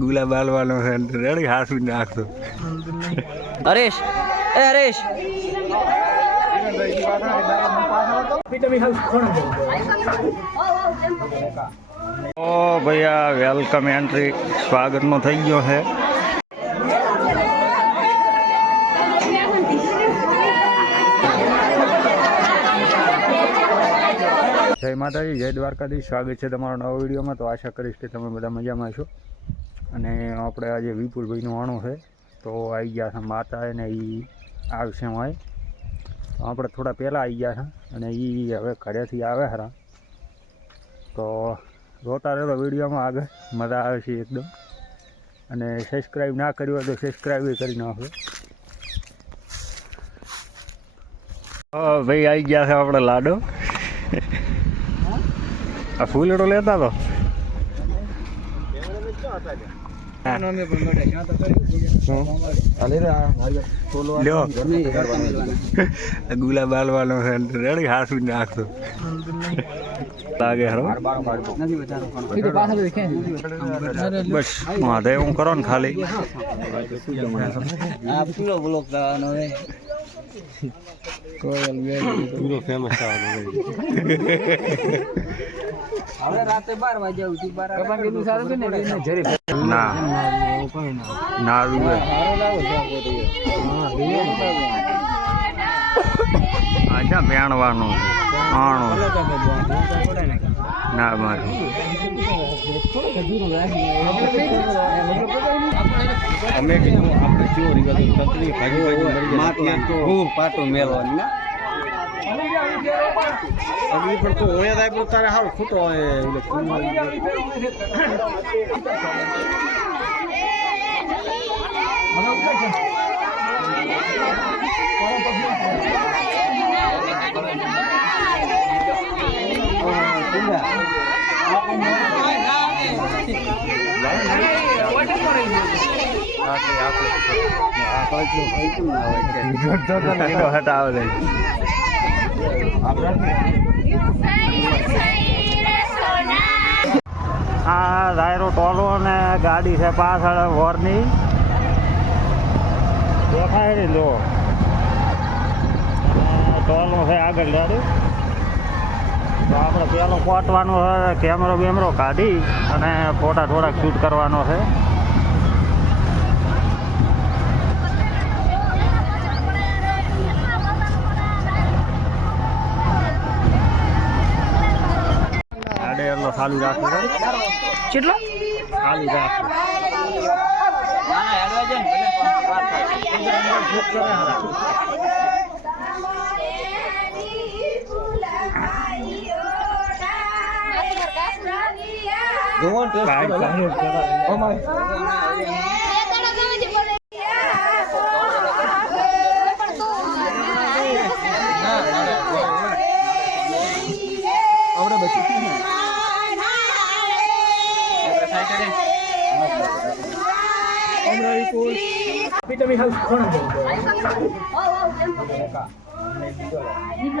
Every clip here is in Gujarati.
ગુલા બાલવાનો છે રેડી હાસુ નાખતો. હરેશ એ હરેશ. ઓ ભૈયા વેલકમ એન્ટ્રી સ્વાગતનો થઈ ગયો છે. જય માતાજી જય દ્વારકાધીશ. સ્વાગત છે તમારો નવા વિડીયોમાં. તો આશા કરીશ કે તમે બધા મજામાં છો અને આપણે આજે વિપુલભાઈનું આણો છે તો આવી ગયા છે માતા અને એ આવશે હોય તો આપણે થોડા પહેલાં આવી ગયા છે અને એ હવે ઘરેથી આવે ખરા તો જોતા રહેતો વિડીયોમાં આગળ મજા આવે છે એકદમ. અને સબસ્ક્રાઈબ ના કર્યું હોય તો સબસ્ક્રાઈબ કરી નાખો ભાઈ આવી ગયા છે આપણે લાડો. આ ફૂલેડો લેતા તો? ગુલા બાલવાનો છે. રેડી હાસુ નાખતો લાગે હરો. બસ માધે હું કરો ને ખાલી. રાતે બાર વાગ્યા સુધી બાર ના? ના. રૂવે અચ્છા ભેણવાનું આણું ના મારું. અમે કીધું આપણે ચોરી રીતો તતરી ભાજી ભાજી મરી જાય હું પાટો મેળવાની ના? અગલી પણ તો હોય તારે હાવ ખોટો હોય એટલે ફૂલમાં હટાવે આ ટોલો અને ગાડી છે પાછળ વોરની દેખાય ને જો ટોલો છે આગળ ગાડી તો આપણે પહેલો ફોટવાનો છે કેમેરો બેમરો કાઢી અને ફોટા થોડાક શૂટ કરવાનો છે. ગાડી એટલો ચાલુ રાખવું કેટલો ચાલુ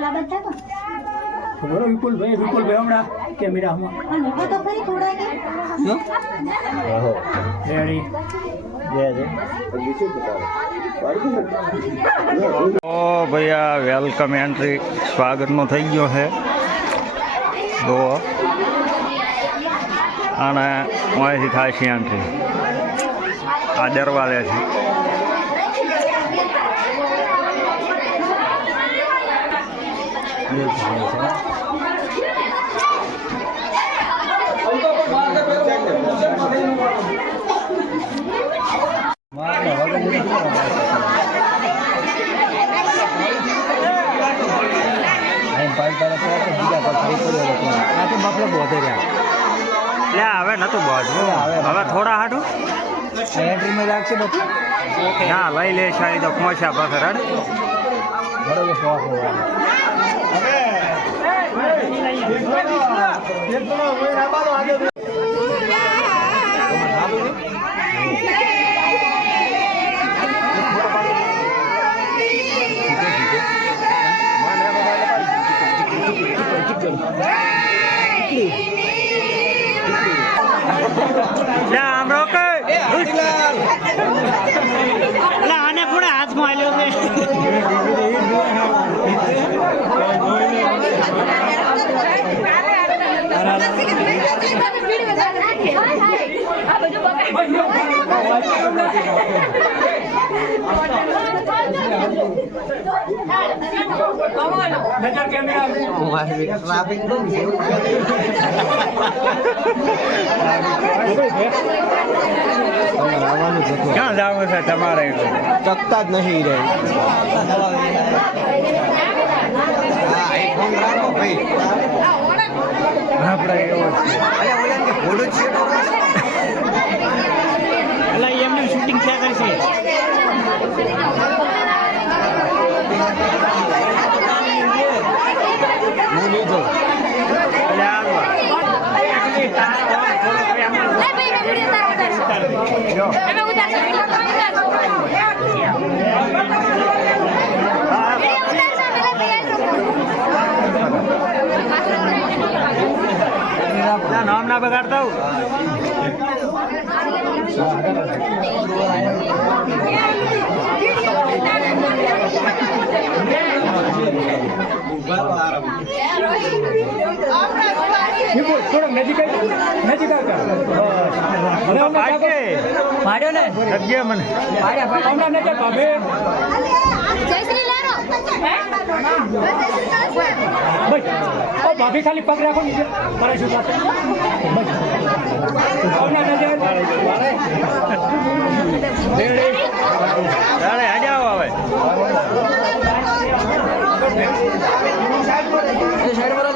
રાખવું બોલો વિપુલભાઈ? વિપુલભાઈ હમણાં કેમેરામાં. રેડી ઓ ભૈયા વેલકમ એન્ટ્રી સ્વાગતનો થઈ ગયો છે. જુઓ. અને અહીંથી થાય છે એન્ટ્રી આ દરવાજે છે. એટલે હવે નતું બોધ હવે થોડા હાટું એન્ટ્રીમાં રાખશે ના લઈ લે છે તો પહોંચ્યા પાછળ હાડ બરોબર નજર કેમેરા ક્યાં જવું છે તમારે ચકતા જ નહીં રહે હા એક ફોન રાખો ભાઈ આપણે એવો જ છે. અરે ઓલા કે ભોળું જ છે તો એટલે એમનું શૂટિંગ થયા કરશે હું લીધો એટલે હાલવા. જો. ના નામ ના બગાડતા હું. વિપુલ નજીક નજીક આવતા પાકે ને? જગ્યા મને. ભાભે. ખાલી પગ રાખો નીચે. મારે શું આવો સાઈડ પર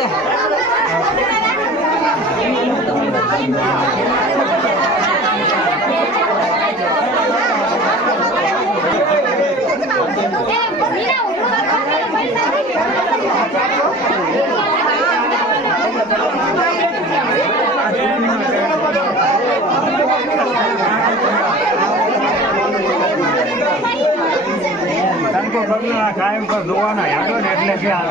લે કંકો પગલા કાયમ પર જોવાના યાદો ને એટલે કે આ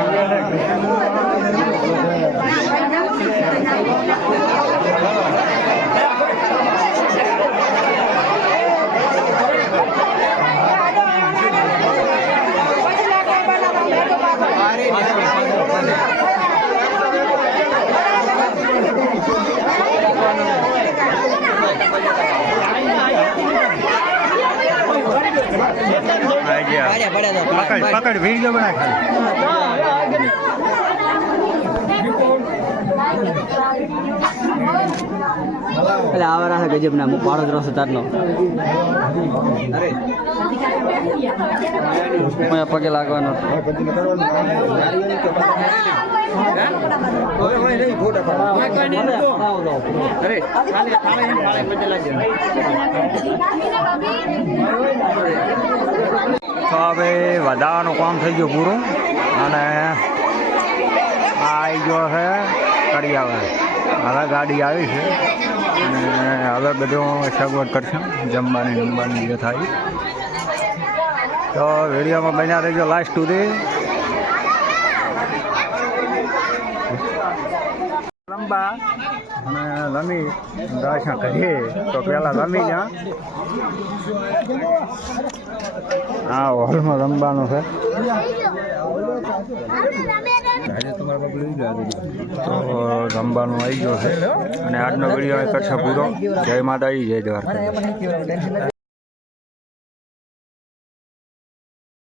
પાડ્યા પાડ્યા તો પકડ પકડ વીડિયો બના ખાલી. એટલે આવા રાખે ગજબ ના પાડો જ રસ તારનો અહીંયા પગે લાગવાનો. અરે તો હવે વધારવાનું કામ થઈ ગયું પૂરું. અને આવી ગયો છે કડિયાવર હવે ગાડી આવી છે. અને હવે બધું સગવડ કરશે. જમવાની જમવાની જે થાય. તો વિડીયોમાં બન્યા રહેજો લાસ્ટ સુધી. લંબા અને રમી દર્શન કરીએ તો પહેલાં રમી જા. હા હોલમાં રમવાનું છે. તો રમવાનું આવી ગયો છે. અને આજનો વીડિયો કરશે પૂરો. જય માતાજી જય દ્વારકા